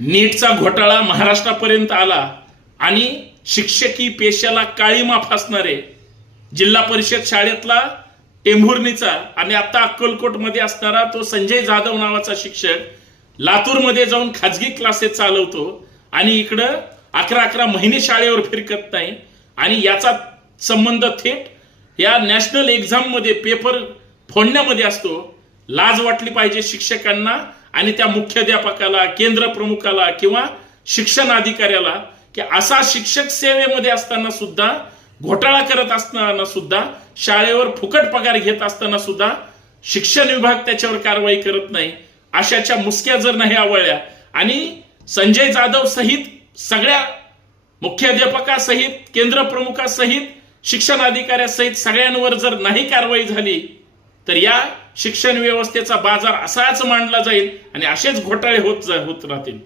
नीटचा घोटाळा महाराष्ट्रापर्यंत आला आणि शिक्षकी पेशाला काळीमा फासणारे जिल्हा परिषद शाळेतला टेंभुर्णीचा आणि आता अक्कलकोटमध्ये असणारा तो संजय जाधव नावाचा शिक्षक लातूरमध्ये जाऊन खाजगी क्लासेस चालवतो आणि इकडं 11-11 महिने शाळेवर फिरकत नाही आणि याचा संबंध थेट या नॅशनल एक्झाम मध्ये पेपर फोडण्यामध्ये असतो। लाज वाटली पाहिजे शिक्षकांना आणि त्या मुख्याध्यापकाला, केंद्र प्रमुखाला किंवा शिक्षण अधिकाऱ्याला की असा शिक्षक सेवेमध्ये असताना सुद्धा, घोटाळा करत असताना सुद्धा, शाळेवर फुकट पगार घेत असताना सुद्धा शिक्षण विभाग त्याच्यावर कारवाई करत नाही। अशाच्या मुसक्या जर नाही आवळल्या आणि संजय जाधव सहित सगळ्या मुख्याध्यापकासहित, केंद्र प्रमुखासहित, शिक्षण अधिकाऱ्यासहित सगळ्यांवर जर नाही कारवाई झाली तर या शिक्षण व्यवस्थेचा बाजार असाच मांडला जाईल आणि असेच घोटाळे होत राहतील।